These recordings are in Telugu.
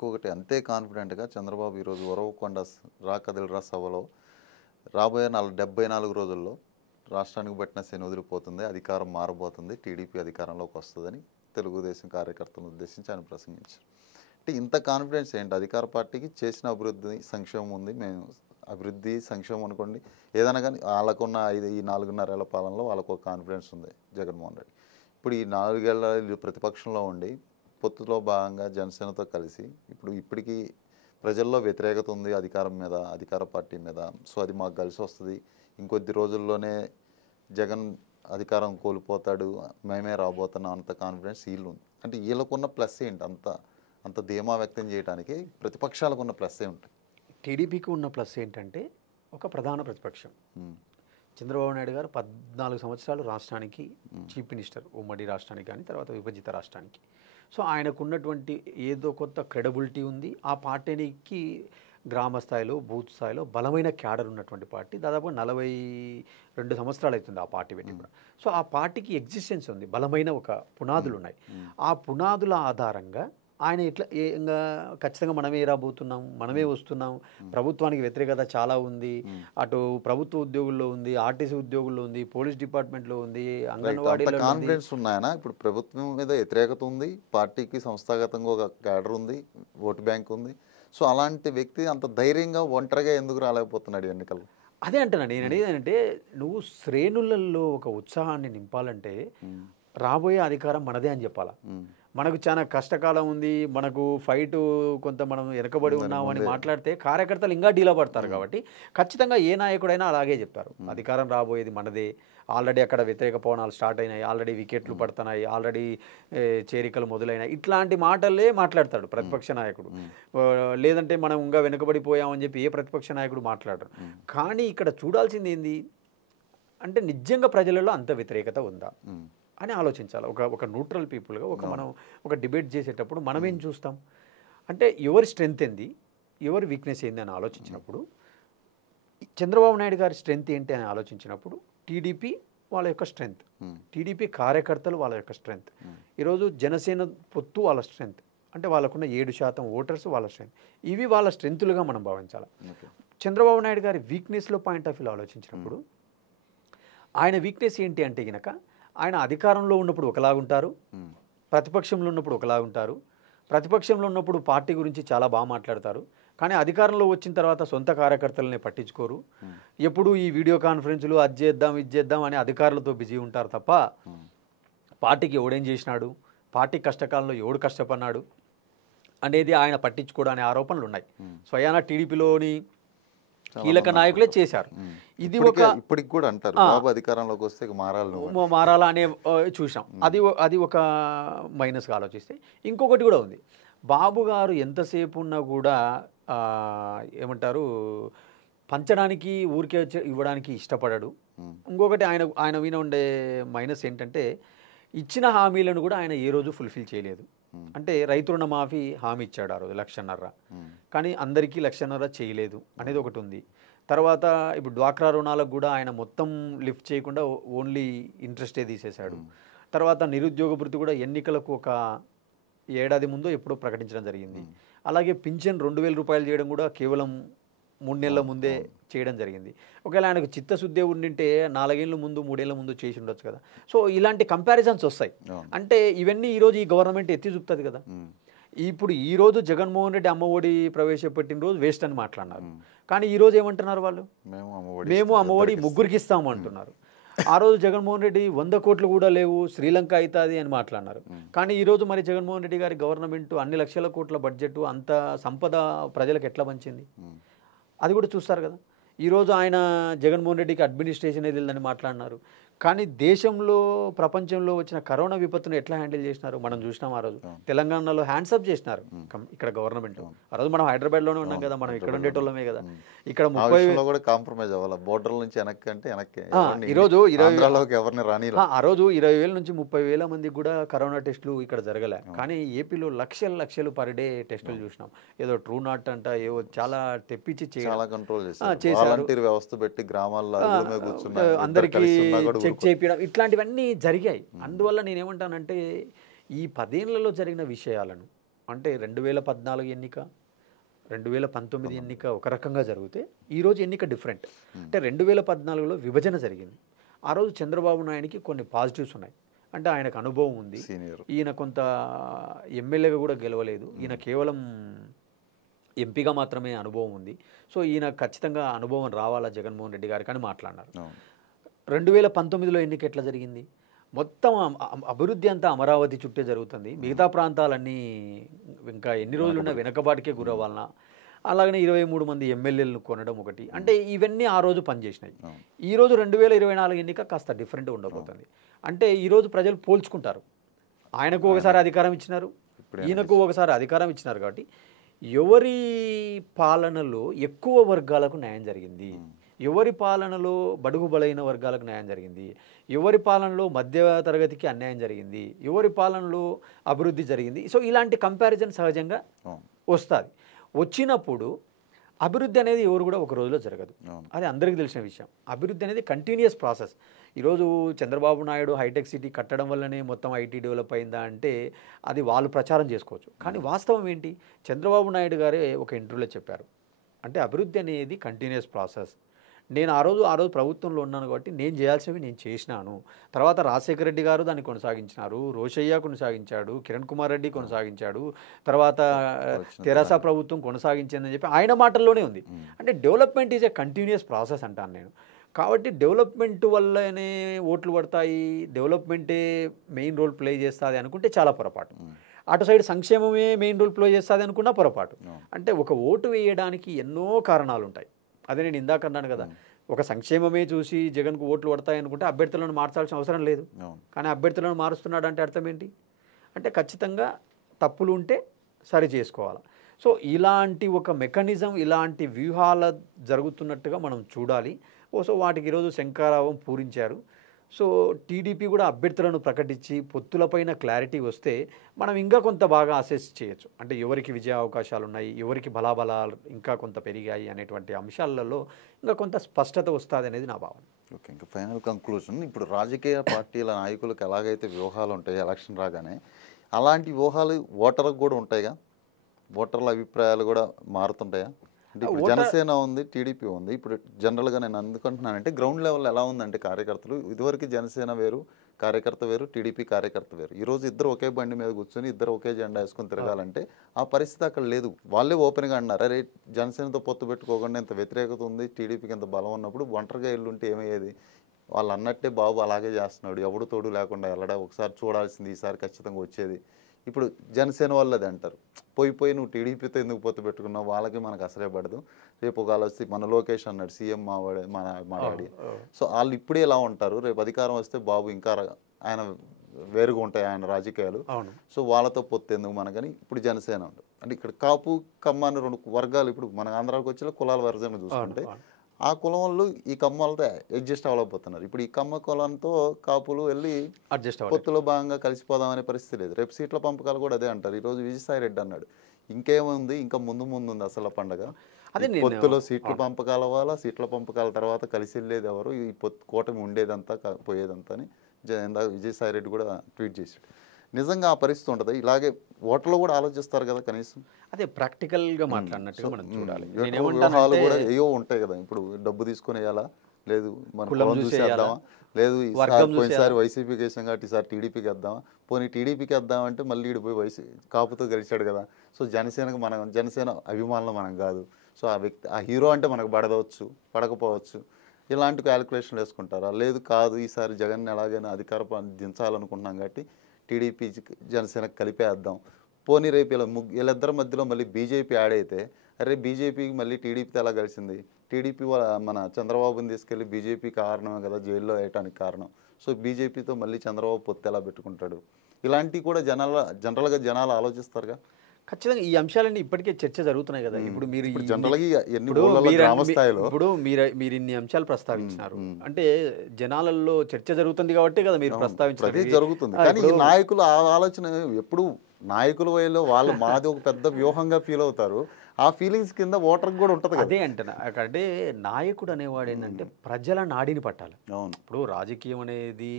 ఇంకొకటి అంతే కాన్ఫిడెంట్గా చంద్రబాబు ఈరోజు ఉరవకొండ రా కదిలిరా సభలో రాబోయే 74 రోజుల్లో రాష్ట్రానికి పట్టిన శని వదిలిపోతుంది, అధికారం మారబోతుంది, టీడీపీ అధికారంలోకి వస్తుందని తెలుగుదేశం కార్యకర్తలను ఉద్దేశించి ఆయన ప్రసంగించారు. అంటే ఇంత కాన్ఫిడెన్స్ ఏంటి? అధికార పార్టీకి చేసిన అభివృద్ధి సంక్షేమం ఉంది, మేము అభివృద్ధి సంక్షేమం అనుకోండి ఏదైనా కానీ వాళ్ళకున్న ఈ 4.5 ఏళ్ల పాలనలో వాళ్ళకు ఒక కాన్ఫిడెన్స్ ఉంది జగన్మోహన్ రెడ్డి. ఇప్పుడు ఈ 4 ఏళ్ళ ప్రతిపక్షంలో ఉండి పొత్తులో భాగంగా జనసేనతో కలిసి ఇప్పటికీ ప్రజల్లో వ్యతిరేకత ఉంది అధికారం మీద, అధికార పార్టీ మీద. సో అది మాకు కలిసి వస్తుంది, ఇంకొద్ది రోజుల్లోనే జగన్ అధికారం కోల్పోతాడు, మేమే రాబోతున్నాం అంత కాన్ఫిడెన్స్ వీళ్ళు ఉంది. అంటే వీళ్ళకున్న ప్లస్ ఏంటి? అంత ధీమా వ్యక్తం చేయడానికి ప్రతిపక్షాలకు ఉన్న ప్లస్ ఏమిటి? టీడీపీకి ఉన్న ప్లస్ ఏంటంటే ఒక ప్రధాన ప్రతిపక్షం. చంద్రబాబు నాయుడు గారు 14 సంవత్సరాలు రాష్ట్రానికి చీఫ్ మినిస్టర్, ఉమ్మడి రాష్ట్రానికి కానీ తర్వాత విభజిత రాష్ట్రానికి. సో ఆయనకున్నటువంటి ఏదో కొత్త క్రెడిబిలిటీ ఉంది. ఆ పార్టీకి గ్రామ స్థాయిలో, బూత్ స్థాయిలో బలమైన క్యాడర్ ఉన్నటువంటి పార్టీ. దాదాపు 42 సంవత్సరాలు అవుతుంది ఆ పార్టీ పెట్టి కూడా. సో ఆ పార్టీకి ఎగ్జిస్టెన్స్ ఉంది, బలమైన ఒక పునాదులు ఉన్నాయి. ఆ పునాదుల ఆధారంగా ఆయన ఇంకా ఖచ్చితంగా మనమే రాబోతున్నాం, మనమే వస్తున్నాం, ప్రభుత్వానికి వ్యతిరేకత చాలా ఉంది, అటు ప్రభుత్వ ఉద్యోగుల్లో ఉంది, ఆర్టీసీ ఉద్యోగుల్లో ఉంది, పోలీస్ డిపార్ట్మెంట్లో ఉంది, అంగన్వాడీలో కాన్ఫిడెన్స్ ఉన్నాయన. ఇప్పుడు ప్రభుత్వం మీద వ్యతిరేకత ఉంది, పార్టీకి సంస్థాగతంగా ఒక క్యాడర్ ఉంది, ఓటు బ్యాంక్ ఉంది. సో అలాంటి వ్యక్తి అంత ధైర్యంగా ఒంటరిగా ఎందుకు రాలేకపోతున్నాడు ఎన్నికలు? అదే అంటున్నాను నేను. అనేదంటే నువ్వు శ్రేణులలో ఒక ఉత్సాహాన్ని నింపాలంటే రాబోయే అధికారం మనదే అని చెప్పాలా. మనకు చాలా కష్టకాలం ఉంది, మనకు ఫైట్ కొంత మనం వెనకబడి ఉన్నామని మాట్లాడితే కార్యకర్తలు ఇంకా డీలా పడతారు. కాబట్టి ఖచ్చితంగా ఏ నాయకుడైనా అలాగే చెప్తారు, అధికారం రాబోయేది మనదే, ఆల్రెడీ అక్కడ వ్యతిరేక పవనాలు స్టార్ట్ అయినాయి, ఆల్రెడీ వికెట్లు పడుతున్నాయి, ఆల్రెడీ చేరికలు మొదలైనాయి, ఇట్లాంటి మాటలే మాట్లాడతాడు ప్రతిపక్ష నాయకుడు. లేదంటే మనం ఇంకా వెనుకబడిపోయామని చెప్పి ఏ ప్రతిపక్ష నాయకుడు మాట్లాడరు. కానీ ఇక్కడ చూడాల్సింది ఏంది అంటే నిజంగా ప్రజలలో అంత వ్యతిరేకత ఉందా అని ఆలోచించాలి. ఒక న్యూట్రల్ పీపుల్గా మనం ఒక డిబేట్ చేసేటప్పుడు మనం ఏం చూస్తాం అంటే ఎవరి స్ట్రెంగ్త్ ఏంది, ఎవరి వీక్నెస్ ఏంది అని ఆలోచించినప్పుడు, చంద్రబాబు నాయుడు గారి స్ట్రెంగ్త్ ఏంటి అని ఆలోచించినప్పుడు టీడీపీ వాళ్ళ యొక్క స్ట్రెంగ్త్, టీడీపీ కార్యకర్తలు వాళ్ళ యొక్క స్ట్రెంగ్త్, ఈరోజు జనసేన పొత్తు వాళ్ళ స్ట్రెంగ్త్, అంటే వాళ్ళకున్న 7% ఓటర్స్ వాళ్ళ స్ట్రెంగ్త్, ఇవి వాళ్ళ స్ట్రెంగ్త్లుగా మనం భావించాలి. చంద్రబాబు నాయుడు గారి వీక్నెస్లో పాయింట్ ఆఫ్ వ్యూలో ఆలోచించినప్పుడు ఆయన వీక్నెస్ ఏంటి అంటే కనుక ఆయన అధికారంలో ఉన్నప్పుడు ఒకలాగుంటారు, ప్రతిపక్షంలో ఉన్నప్పుడు ఒకలాగుంటారు. ప్రతిపక్షంలో ఉన్నప్పుడు పార్టీ గురించి చాలా బాగా మాట్లాడతారు, కానీ అధికారంలో వచ్చిన తర్వాత సొంత కార్యకర్తలనే పట్టించుకోరు. ఎప్పుడు ఈ వీడియో కాన్ఫరెన్సులు అది చేద్దాం ఇది చేద్దాం అని అధికారులతో బిజీ ఉంటారు తప్ప పార్టీకి ఎవడేం చేసినాడు, పార్టీ కష్టకాలంలో ఎవడు కష్టపడినాడు అనేది ఆయన పట్టించుకోవడం అనే ఆరోపణలు ఉన్నాయి. స్వయానా టీడీపీలోని కీలక నాయకులే చేశారు. ఇది ఇప్పటికి కూడా అంటారు బాబు అధికారంలోకి వస్తే మారాలా అనే చూసాం. అది ఒక మైనస్గా ఆలోచిస్తే ఇంకొకటి కూడా ఉంది. బాబు గారు ఎంతసేపు ఉన్నా కూడా ఏమంటారు పంచడానికి ఊరికే ఇవ్వడానికి ఇష్టపడడు. ఇంకొకటి ఆయన మీద ఉండే మైనస్ ఏంటంటే ఇచ్చిన హామీలను కూడా ఆయన ఏ రోజు ఫుల్ఫిల్ చేయలేదు. అంటే రైతు రుణమాఫీ హామీ ఇచ్చాడు ఆ రోజు 1,50,000, కానీ అందరికీ 1,50,000 చేయలేదు అనేది ఒకటి ఉంది. తర్వాత ఇప్పుడు డ్వాక్రా రుణాలకు కూడా ఆయన మొత్తం లిఫ్ట్ చేయకుండా ఓన్లీ ఇంట్రెస్టే తీసేశాడు. తర్వాత నిరుద్యోగ భృతి కూడా ఎన్నికలకు ఒక ఏడాది ముందు ఎప్పుడో ప్రకటించడం జరిగింది. అలాగే పింఛన్ 2,000 రూపాయలు చేయడం కూడా కేవలం 3 నెలల ముందే చేయడం జరిగింది. ఒకవేళ ఆయనకు చిత్తశుద్ధి ఉండింటే 4 ఏళ్ళ ముందు 3 ఏళ్ళ ముందు చేసి ఉండొచ్చు కదా. సో ఇలాంటి కంపారిజన్స్ వస్తాయి. అంటే ఇవన్నీ ఈరోజు ఈ గవర్నమెంట్ ఎత్తి చూపుతుంది కదా. ఇప్పుడు ఈరోజు జగన్మోహన్ రెడ్డి అమ్మఒడి ప్రవేశపెట్టిన రోజు వేస్ట్ అని మాట్లాడినారు, కానీ ఈరోజు ఏమంటున్నారు వాళ్ళు, మేము అమ్మఒడి ముగ్గురికి ఇస్తాము అంటున్నారు. ఆ రోజు జగన్మోహన్ రెడ్డి 100 కోట్లు కూడా లేవు, శ్రీలంక అవుతుంది అని మాట్లాడినారు. కానీ ఈరోజు మరి జగన్మోహన్ రెడ్డి గారి గవర్నమెంట్ అన్ని లక్షల కోట్ల బడ్జెట్, అంత సంపద ప్రజలకు ఎట్లా పంచింది అది కూడా చూస్తారు కదా. ఈరోజు ఆయన జగన్మోహన్ రెడ్డికి అడ్మినిస్ట్రేషన్ ఏది లేదని మాట్లాడినారు, కానీ దేశంలో ప్రపంచంలో వచ్చిన కరోనా విపత్తును ఎట్లా హ్యాండిల్ చేసినారు మనం చూసినాం. ఆ రోజు తెలంగాణలో హ్యాండ్సప్ చేసినారు ఇక్కడ గవర్నమెంట్. ఆ రోజు మనం హైదరాబాద్లోనే ఉన్నాం కదా, మనం ఇక్కడ ఉండేటోళ్ళమే కదా. ఇక్కడ 30 కూడా కాంప్రమైజ్ అవ్వాలి, బోర్డర్ నుంచి వెనక్కి అంటే వెనక్కి. ఈరోజు 20,000 నుంచి 30,000 మందికి కూడా కరోనా టెస్టులు ఇక్కడ జరగలే, కానీ ఏపీలో లక్షలు పర్ డే టెస్టులు చూసినాం. ఏదో ట్రూ నాట్ అంట ఏవో చాలా తెప్పించి చాలా కంట్రోల్ చేశారు, వ్యవస్థ పెట్టి గ్రామాల్లో అందరికీ చెక్ చేయించడం, ఇట్లాంటివన్నీ జరిగాయి. అందువల్ల నేనేమంటానంటే ఈ 10 ఏళ్లలో జరిగిన విషయాలను అంటే 2014 ఎన్నిక 2019 ఎన్నిక ఒక రకంగా జరిగితే ఈరోజు ఎన్నిక డిఫరెంట్. అంటే 2014లో విభజన జరిగింది. ఆ రోజు చంద్రబాబు నాయుడికి కొన్ని పాజిటివ్స్ ఉన్నాయి. అంటే ఆయనకు అనుభవం ఉంది, సీనియర్. ఈయన కొంత ఎమ్మెల్యేగా కూడా గెలవలేదు, ఈయన కేవలం ఎంపీగా మాత్రమే అనుభవం ఉంది. సో ఈయన ఖచ్చితంగా అనుభవం రావాలా జగన్మోహన్ రెడ్డి గారికి అని మాట్లాడినారు. 2019లో ఎన్నిక ఎట్లా జరిగింది? మొత్తం అభివృద్ధి అంతా అమరావతి చుట్టే జరుగుతుంది, మిగతా ప్రాంతాలన్నీ ఇంకా ఎన్ని రోజులున్నా వెనకబాటుకే గురవ్వాలన్నా, అలాగనే 23 మంది ఎమ్మెల్యేలను కొనడం ఒకటి. అంటే ఇవన్నీ ఆ రోజు పనిచేసినాయి. ఈరోజు 2024 ఎన్నిక కాస్త డిఫరెంట్ ఉండబోతుంది. అంటే ఈరోజు ప్రజలు పోల్చుకుంటారు. ఆయనకు ఒకసారి అధికారం ఇచ్చినారు, ఈయనకు ఒకసారి అధికారం ఇచ్చినారు. కాబట్టి ఎవరి పాలనలో ఎక్కువ వర్గాలకు న్యాయం జరిగింది, ఎవరి పాలనలో బడుగు బలైన వర్గాలకు న్యాయం జరిగింది, ఎవరి పాలనలో మధ్య తరగతికి అన్యాయం జరిగింది, ఎవరి పాలనలో అభివృద్ధి జరిగింది. సో ఇలాంటి కంపారిజన్ సహజంగా వస్తుంది. వచ్చినప్పుడు అభివృద్ధి అనేది ఎవరు కూడా ఒక రోజులో జరగదు, అది అందరికీ తెలిసిన విషయం. అభివృద్ధి అనేది కంటిన్యూస్ ప్రాసెస్. ఈరోజు చంద్రబాబు నాయుడు హైటెక్ సిటీ కట్టడం వల్లనే మొత్తం ఐటీ డెవలప్ అయిందా అంటే అది వాళ్ళు ప్రచారం చేసుకోవచ్చు. కానీ వాస్తవం ఏంటి? చంద్రబాబు నాయుడు గారే ఒక ఇంటర్వ్యూలో చెప్పారు, అంటే అభివృద్ధి అనేది కంటిన్యూస్ ప్రాసెస్. నేను ఆ రోజు ప్రభుత్వంలో ఉన్నాను కాబట్టి నేను చేయాల్సినవి నేను చేసినాను. తర్వాత రాజశేఖర రెడ్డి గారు దాన్ని కొనసాగించినారు, రోషయ్య కొనసాగించాడు, కిరణ్ కుమార్ రెడ్డి కొనసాగించాడు, తర్వాత తెరాస ప్రభుత్వం కొనసాగించిందని చెప్పి ఆయన మాటల్లోనే ఉంది. అంటే development is a continuous process అంటాను నేను. కాబట్టి డెవలప్మెంట్ వల్లనే ఓట్లు పడతాయి, డెవలప్మెంటే మెయిన్ రోల్ ప్లే చేస్తుంది అనుకుంటే చాలా పొరపాటు. అటు సైడ్ సంక్షేమమే మెయిన్ రోల్ ప్లే చేస్తుంది అనుకున్నా పొరపాటు. అంటే ఒక ఓటు వేయడానికి ఎన్నో కారణాలు ఉంటాయి. అదే నేను ఇందాక అన్నాను కదా, ఒక సంక్షేమమే చూసి జగన్కు ఓట్లు పడతాయి అనుకుంటే అభ్యర్థులను మార్చాల్సిన అవసరం లేదు. కానీ అభ్యర్థులను మారుస్తున్నాడు అంటే అర్థం ఏంటి? అంటే ఖచ్చితంగా తప్పులు ఉంటే సరి చేసుకోవాలి. సో ఇలాంటి ఒక మెకానిజం, ఇలాంటి వ్యూహాల జరుగుతున్నట్టుగా మనం చూడాలి. సో వాటికి ఈరోజు శంఖారావం పూరించారు. సో టీడీపీ కూడా అభ్యర్థులను ప్రకటించి పొత్తులపైన క్లారిటీ వస్తే మనం ఇంకా కొంత బాగా అసెస్ చేయొచ్చు. అంటే ఎవరికి విజయ అవకాశాలు ఉన్నాయి, ఎవరికి బలాబలాలు ఇంకా కొంత పెరిగాయి అనేటువంటి అంశాలలో ఇంకా కొంత స్పష్టత వస్తుంది అనేది నా భావన. ఓకే, ఇంకా ఫైనల్ కంక్లూజన్. ఇప్పుడు రాజకీయ పార్టీల నాయకులకు ఎలాగైతే వ్యూహాలు ఉంటాయి ఎలక్షన్ రాగానే, అలాంటి వ్యూహాలు ఓటర్లకు కూడా ఉంటాయిగా? ఓటర్ల అభిప్రాయాలు కూడా మారుతుంటాయా? అంటే ఇప్పుడు జనసేన ఉంది, టీడీపీ ఉంది. ఇప్పుడు జనరల్గా నేను అందుకుంటున్నానంటే గ్రౌండ్ లెవెల్ ఎలా ఉందంటే కార్యకర్తలు, ఇదివరకు జనసేన వేరు కార్యకర్త వేరు, టీడీపీ కార్యకర్త వేరు. ఈరోజు ఇద్దరు ఒకే బండి మీద కూర్చొని ఇద్దరు ఒకే జెండా వేసుకొని తిరగాలంటే ఆ పరిస్థితి అక్కడ లేదు. వాళ్ళే ఓపెన్గా అన్నారు, అరే జనసేనతో పొత్తు పెట్టుకోకుండా ఇంత వ్యతిరేకత ఉంది, టీడీపీకి ఇంత బలం ఉన్నప్పుడు ఒంటరిగా ఎల్లుంటే ఏమయ్యేది? వాళ్ళు అన్నట్టే బాబు అలాగే చేస్తున్నాడు, ఎవడు తోడు లేకుండా వెళ్ళడా, ఒకసారి చూడాల్సింది, ఈసారి ఖచ్చితంగా వచ్చేది. ఇప్పుడు జనసేన వాళ్ళు అది అంటారు, పోయి నువ్వు టీడీపీతో ఎందుకు పొత్తు పెట్టుకున్నావు, వాళ్ళకి మనకు అసలే పడదు, రేపు ఒకవేళ వస్తే మన లోకేష్ అన్నాడు సీఎం మావాడి. సో వాళ్ళు ఇప్పుడే ఇలా ఉంటారు, రేపు అధికారం వస్తే బాబు ఇంకా ఆయన వేరుగా ఉంటాయి ఆయన రాజకీయాలు, సో వాళ్ళతో పొత్తు ఎందుకు మనకని ఇప్పుడు జనసేన ఉంటుంది. అంటే ఇక్కడ కాపు కమ్మ అని రెండు వర్గాలు ఇప్పుడు మన ఆంధ్రాకి వచ్చే కులాల వర్జన చూసుకుంటే ఆ కులం వాళ్ళు ఈ కమ్మ వాళ్ళతో అడ్జస్ట్ అవ్వలేకపోతున్నారు. ఇప్పుడు ఈ కమ్మ కులంతో కాపులు వెళ్ళి పొత్తులో భాగంగా కలిసిపోదామనే పరిస్థితి లేదు. రేపు సీట్ల పంపకాలు కూడా అదే అంటారు. ఈరోజు విజయసాయి రెడ్డి అన్నాడు, ఇంకేముంది ఇంకా ముందు ఉంది అసలు పండగ, పొత్తులో సీట్ల పంపకాల వల్ల సీట్ల పంపకాల తర్వాత కలిసి వెళ్ళేది ఎవరు, ఈ కూటమి ఉండేదంతా పోయేదంతా అని విజయసాయి రెడ్డి కూడా ట్వీట్ చేశాడు. నిజంగా ఆ పరిస్థితి ఉంటుంది. ఇలాగే ఓటర్లు కూడా ఆలోచిస్తారు కదా కనీసం. అదే ప్రాక్టికల్గా మాట్లాడినట్టుగా మనం చూడాలి. కూడా ఏవో ఉంటాయి కదా, ఇప్పుడు డబ్బు తీసుకుని వేయాలా, లేదు మన కులం చూసేద్దామా, లేదు పోయినసారి వైసీపీకి వేసాం కాబట్టి ఈసారి టీడీపీకి వేద్దామా, పోనీ టీడీపీకి వేద్దామంటే మళ్ళీ ఇడిపోయి కాపుతో గెలిచాడు కదా, సో జనసేనకు జనసేన అభిమానులు మనం కాదు, సో ఆ వ్యక్తి ఆ హీరో అంటే మనకు పడవచ్చు పడకపోవచ్చు, ఇలాంటి క్యాలిక్యులేషన్లు వేసుకుంటారా? లేదు కాదు ఈసారి జగన్ ఎలాగైనా అధికార దించాలనుకుంటున్నాం కాబట్టి టీడీపీ జనసేనకు కలిపేద్దాం, పోనీ రేపు వీళ్ళిద్దరి మధ్యలో మళ్ళీ బీజేపీ యాడ్ అయితే, అరే బీజేపీకి మళ్ళీ టీడీపీతో ఎలా కలిసింది, టీడీపీ మన చంద్రబాబుని తీసుకెళ్ళి బీజేపీ కారణమే కదా జైల్లో వేయటానికి కారణం, సో బీజేపీతో మళ్ళీ చంద్రబాబు పొత్తు ఎలా పెట్టుకుంటాడు, ఇలాంటివి కూడా జనరల్గా జనాలు ఆలోచిస్తారుగా. ఖచ్చితంగా ఈ అంశాలన్నీ ఇప్పటికే చర్చ జరుగుతున్నాయి కదా. ఇప్పుడు మీరు మీరు ఇన్ని అంశాలు ప్రస్తావించినారు అంటే జనాలలో చర్చ జరుగుతుంది కాబట్టి కదా మీరు ప్రస్తావించారు. జరుగుతుంది కానీ నాయకులు ఆ ఆలోచన ఎప్పుడు నాయకుల వయలో మాది ఒక పెద్ద వ్యూహంగా ఫీల్ అవుతారు. ఆ ఫీలింగ్స్ కింద ఓటర్కి కూడా ఉంటుంది కదా. అదే అంటున్నా. అంటే నాయకుడు అనేవాడు ఏంటంటే ప్రజల నాడిని పట్టాలి. అవును. ఇప్పుడు రాజకీయం అనేది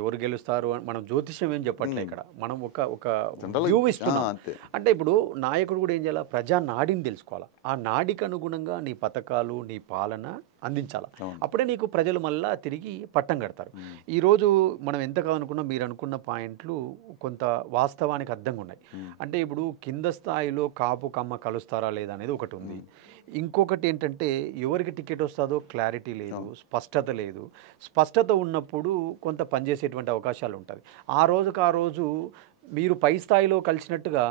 ఎవరు గెలుస్తారు అని మనం జ్యోతిష్యం ఏం చెప్పట్లే ఇక్కడ. మనం ఒక జనరల్ వ్యూ ఇస్తున్నాం. అంతే. అంటే ఇప్పుడు నాయకుడు కూడా ఏం చేయాలి? ప్రజా నాడిని తెలుసుకోవాలి. ఆ నాడికి అనుగుణంగా నీ పథకాలు, నీ పాలన అందించాలి. అప్పుడే నీకు ప్రజలు మళ్ళా తిరిగి పట్టం కడతారు. ఈరోజు మనం ఎంత కాదనుకున్నా మీరు అనుకున్న పాయింట్లు కొంత వాస్తవానికి అర్థంగా ఉన్నాయి. అంటే ఇప్పుడు కింద స్థాయిలో కాపు కమ్మ కలుస్తారా లేదా అనేది ఒకటి ఉంది. ఇంకొకటి ఏంటంటే ఎవరికి టికెట్ వస్తుందో క్లారిటీ లేదు, స్పష్టత లేదు. స్పష్టత ఉన్నప్పుడు కొంత పనిచేసేటువంటి అవకాశాలు ఉంటుంది. ఆ రోజుకు ఆ రోజు మీరు పై స్థాయిలో కలిసినట్టుగా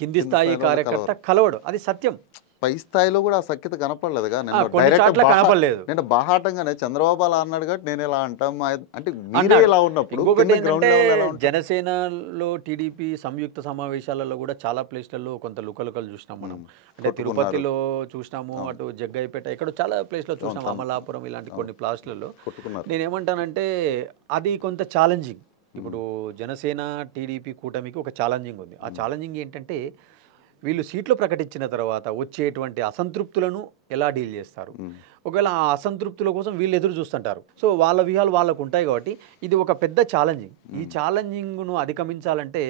కింది స్థాయి కార్యకర్త కలవడు, అది సత్యం. పై స్థాయిలో కూడా ఆ సఖ్యత కనపడలేదుగా. కొన్ని చోట్ల కనపడలేదు. నేను బాహాటంగానే చంద్రబాబు అలా అన్నాడు కాబట్టి నేను ఇలా అంటాం అంటే మీరే ఇలా ఉన్నప్పుడు ఇంకొకటి కింద గ్రౌండ్ ఏంటంటే లెవెల్ ఎలా ఉంటుంది? జనసేనలో టీడీపీ సంయుక్త సమావేశాలలో కూడా చాలా ప్లేస్లలో కొంత లుకలుకలు చూసినాం మనం. అంటే తిరుపతిలో చూసినాము, అటు జగ్గయ్యపేట, ఇక్కడ చాలా ప్లేస్లో చూసినాం, అమలాపురం, ఇలాంటి కొన్ని ప్లేస్లలో. కొట్టుకున్నారు. నేనేమంటానంటే అది కొంత ఛాలెంజింగ్. ఇప్పుడు జనసేన టీడీపీ కూటమికి ఒక ఛాలెంజింగ్ ఉంది. ఆ ఛాలెంజింగ్ ఏంటంటే వీళ్ళు సీట్లు ప్రకటించిన తర్వాత వచ్చేటువంటి అసంతృప్తులను ఎలా డీల్ చేస్తారు. ఒకవేళ ఆ అసంతృప్తుల కోసం వీళ్ళు ఎదురు చూస్తుంటారు. సో వాళ్ళ వ్యూహాలు వాళ్ళకు ఉంటాయి కాబట్టి ఇది ఒక పెద్ద ఛాలెంజింగ్. ఈ ఛాలెంజింగ్ను అధిగమించాలంటే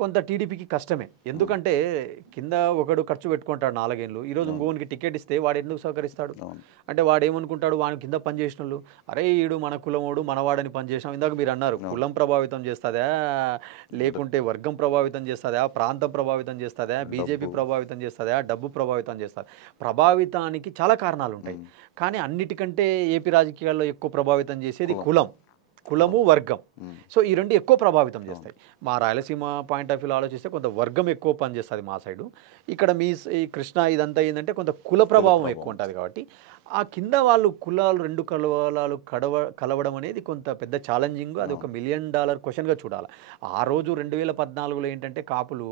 కొంత టీడీపీకి కష్టమే. ఎందుకంటే కింద ఒకడు ఖర్చు పెట్టుకుంటాడు 4 ఏళ్ళు, ఈరోజు ఇంకోనికి టికెట్ ఇస్తే వాడు ఎందుకు సహకరిస్తాడు? అంటే వాడు ఏమనుకుంటాడు, వాని కింద పనిచేసిన వాళ్ళు అరే ఈడు మన కులమోడు మనవాడని పనిచేసినాం. ఇందాక మీరు అన్నారు కులం ప్రభావితం చేస్తుందా, లేకుంటే వర్గం ప్రభావితం చేస్తుందా, ప్రాంతం ప్రభావితం చేస్తుందా, బీజేపీ ప్రభావితం చేస్తుందా, డబ్బు ప్రభావితం చేస్తుంది. ప్రభావితానికి చాలా కారణాలు ఉంటాయి. కానీ అన్నిటికంటే ఏపీ రాజకీయాల్లో ఎక్కువ ప్రభావితం చేసేది కులము, వర్గం. సో ఈ రెండు ఎక్కువ ప్రభావితం చేస్తాయి. మా రాయలసీమ పాయింట్ ఆఫ్ వ్యూలో ఆలోచిస్తే కొంత వర్గం ఎక్కువ పనిచేస్తుంది మా సైడు. ఇక్కడ ఈ కృష్ణ ఇదంతా ఏంటంటే కొంత కుల ప్రభావం ఎక్కువ ఉంటుంది. కాబట్టి ఆ కింద వాళ్ళు కులాలు, 2 కులాలు కలవడం అనేది కొంత పెద్ద ఛాలెంజింగ్. అది ఒక $1 మిలియన్ క్వశ్చన్గా చూడాలి. ఆ రోజు 2014లో ఏంటంటే కాపులు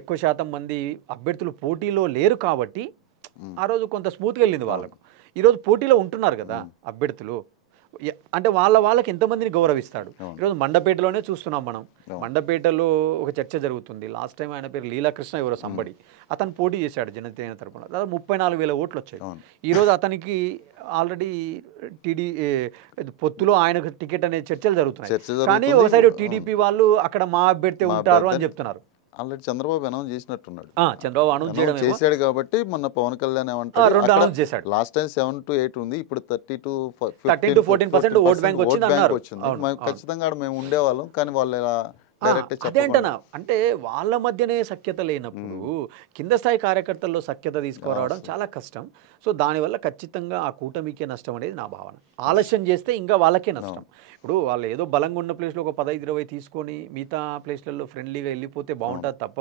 ఎక్కువ శాతం మంది అభ్యర్థులు పోటీలో లేరు కాబట్టి ఆ రోజు కొంత స్మూత్గా వెళ్ళింది వాళ్ళకు. ఈరోజు పోటీలో ఉంటున్నారు కదా అభ్యర్థులు, అంటే వాళ్ళకి ఎంతమందిని గౌరవిస్తాడు. ఈరోజు మండపేటలోనే చూస్తున్నాం మనం. మండపేటలో ఒక చర్చ జరుగుతుంది. లాస్ట్ టైం ఆయన పేరు లీలాకృష్ణ ఎవరో సంబడి, అతను పోటీ చేశాడు జనసేన తరపున. దాదాపు 34,000 ఓట్లు వచ్చాయి. ఈరోజు అతనికి ఆల్రెడీ పొత్తులో ఆయనకు టికెట్ అనే చర్చలు జరుగుతున్నాయి. కానీ ఒక సైడ్ టీడీపీ వాళ్ళు అక్కడ మా అభ్యర్థి ఉంటారు అని చెప్తున్నారు. ఆల్రెడీ చంద్రబాబు అనౌన్స్ చేసినట్టున్నాడు. చంద్రబాబు అనౌన్స్ చేశాడు కాబట్టి మొన్న పవన్ కళ్యాణ్ ఏమంటారు, లాస్ట్ టైం 7 to 8 ఉంది, ఇప్పుడు 30 to 14% ఓట్ బ్యాంక్ వచ్చింది. ఖచ్చితంగా మేము ఉండేవాళ్ళం, కానీ వాళ్ళు ఇలా అదే అంటనా. అంటే వాళ్ళ మధ్యనే సఖ్యత లేనప్పుడు కింద స్థాయి కార్యకర్తల్లో సఖ్యత తీసుకురావడం చాలా కష్టం. సో దానివల్ల ఖచ్చితంగా ఆ కూటమికే నష్టం అనేది నా భావన. ఆలస్యం చేస్తే ఇంకా వాళ్ళకే నష్టం. ఇప్పుడు వాళ్ళు ఏదో బలంగా ఉన్న ప్లేస్లో ఒక 15-20 తీసుకొని మిగతా ప్లేస్లలో ఫ్రెండ్లీగా వెళ్ళిపోతే బాగుంటుంది తప్ప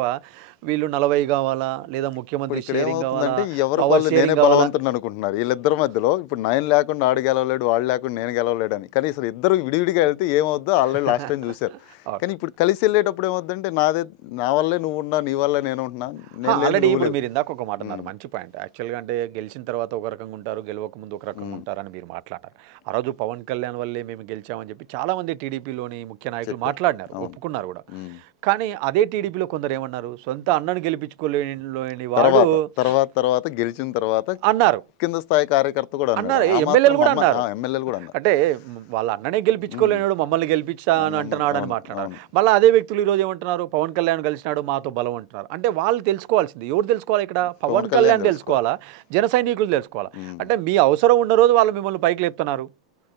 వీళ్ళు 40 కావాలా లేదా ముఖ్యమంత్రి షేరింగ్ కావాలా, ఎవరు వాళ్ళు నేనే బలవంతుడు అనుకుంటున్నారు. వీళ్ళిద్దరి మధ్యలో ఇప్పుడు 9 లేకుండా ఆడు గెలవలేడు, వాడు లేకుండా నేను గెలవలేడు అని. కానీ అసలు ఇద్దరు విడివిడిగా వెళ్తే ఏమవుద్దో ఆల్రెడీ లాస్ట్ టైం చూశారు. కానీ ఇప్పుడు కలిసి వెళ్ళేటప్పుడు ఏమవుద్దంటే నా వల్లే నువ్వు ఉన్నా, నీ వల్లే నేను ఉంటున్నా. ఆల్రెడీ ఇప్పుడు మీరు ఇందాక ఒక మాట అన్నారు, మంచి పాయింట్. యాక్చువల్గా అంటే గెలిచిన తర్వాత ఒక రకంగా ఉంటారు, గెలవక ముందు ఒక రకంగా ఉంటారని మీరు మాట్లాడారు. ఆ రోజు పవన్ కళ్యాణ్ వల్లే మేము గెలిచామని చెప్పి చాలా మంది టీడీపీలోని ముఖ్య నాయకులు మాట్లాడినారు, ఒప్పుకున్నారు కూడా. కానీ అదే టీడీపీలో కొందరు ఏమన్నారు, సొంత అన్నను గెలిపించుకోలేని వాడు తర్వాత గెలిచిన తర్వాత అన్నారు, కింద స్థాయి కార్యకర్త కూడా అన్నారు, ఎమ్మెల్యేలు కూడా అన్నారు. అన్నారు అంటే వాళ్ళ అన్ననే గెలిపించుకోలేనాడు, మమ్మల్ని గెలిపించా అని అంటున్నాడు అని మాట్లాడారు. మళ్ళీ అదే వ్యక్తులు ఈరోజు ఏమంటున్నారు, పవన్ కళ్యాణ్ కలిసినాడు మాతో బలం అంటున్నారు. అంటే వాళ్ళు తెలుసుకోవాల్సింది ఎవరు తెలుసుకోవాలి ఇక్కడ, పవన్ కళ్యాణ్ తెలుసుకోవాలా, జన సైనికులు తెలుసుకోవాలా. అంటే మీ అవసరం ఉన్న రోజు వాళ్ళు మిమ్మల్ని పైకి లేపుతున్నారు,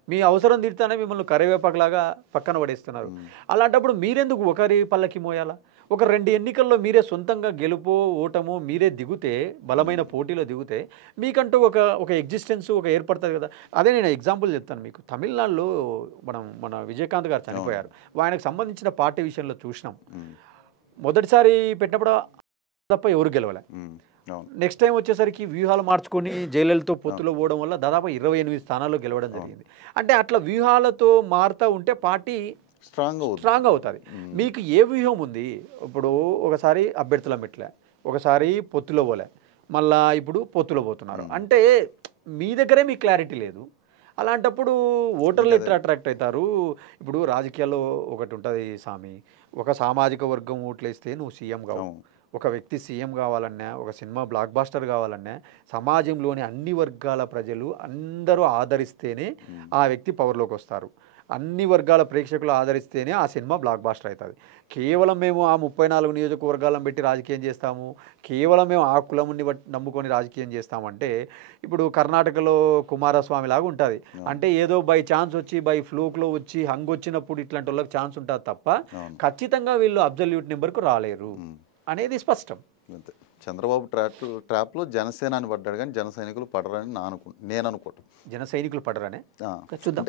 మీ అవసరం తీర్తానే మిమ్మల్ని కరివేపాకులాగా పక్కన పడేస్తున్నారు. అలాంటప్పుడు మీరెందుకు ఒకరి పల్లకి మోయాలా? ఒక 2 ఎన్నికల్లో మీరే సొంతంగా గెలుపో ఓటమో మీరే దిగుతే, బలమైన పోటీలో దిగుతే మీకంటూ ఒక ఎగ్జిస్టెన్స్ ఒక ఏర్పడుతుంది కదా. అదే నేను ఎగ్జాంపుల్ చెప్తాను మీకు. తమిళనాడులో మన విజయకాంత్ గారు చనిపోయారు. ఆయనకు సంబంధించిన పార్టీ విషయంలో చూసినాం. మొదటిసారి పెట్టినప్పుడు తప్ప ఎవరు గెలవలే. నెక్స్ట్ టైం వచ్చేసరికి వ్యూహాలు మార్చుకొని జైలలతో పొత్తులో పోవడం వల్ల దాదాపు 28 స్థానాల్లో గెలవడం జరిగింది. అంటే అట్లా వ్యూహాలతో మారుతూ ఉంటే పార్టీ స్ట్రాంగ్ అవుతుంది. మీకు ఏ వ్యూహం ఉంది? ఇప్పుడు ఒకసారి అభ్యర్థుల మెట్లే, ఒకసారి పొత్తులో పోలే, మళ్ళా ఇప్పుడు పొత్తులో పోతున్నారు. అంటే మీ దగ్గరే మీ క్లారిటీ లేదు. అలాంటప్పుడు ఓటర్లు ఎట్లా అట్రాక్ట్ అవుతారు? ఇప్పుడు రాజకీయాల్లో ఒకటి ఉంటుంది స్వామి, ఒక సామాజిక వర్గం ఓట్లేస్తే నువ్వు సీఎం కావు, ఒక వ్యక్తి సీఎం కావాలన్నా, ఒక సినిమా బ్లాక్ బాస్టర్ కావాలన్నా సమాజంలోని అన్ని వర్గాల ప్రజలు అందరూ ఆదరిస్తేనే ఆ వ్యక్తి పవర్లోకి వస్తారు. అన్ని వర్గాల ప్రేక్షకులు ఆదరిస్తేనే ఆ సినిమా బ్లాక్ బాస్టర్ అవుతుంది. కేవలం మేము ఆ 34 నియోజకవర్గాలను పెట్టి రాజకీయం చేస్తాము, కేవలం మేము ఆ కులముని నమ్ముకొని రాజకీయం చేస్తామంటే ఇప్పుడు కర్ణాటకలో కుమారస్వామి లాగా ఉంటుంది. అంటే ఏదో బై ఛాన్స్ వచ్చి బై ఫ్లూక్లో వచ్చి హంగ్ వచ్చినప్పుడు ఇట్లాంటి వాళ్ళకి ఛాన్స్ ఉంటుంది తప్ప ఖచ్చితంగా వీళ్ళు అబ్జల్యూట్ నెంబర్కు రాలేరు అనేది స్పష్టం. అంతే. చంద్రబాబు ట్రాప్లో జనసేన అని పడ్డాడు, కానీ జన సైనికులు పడరని నేను అనుకోవటం. జన సైనికులు పడరనే చూద్దాం.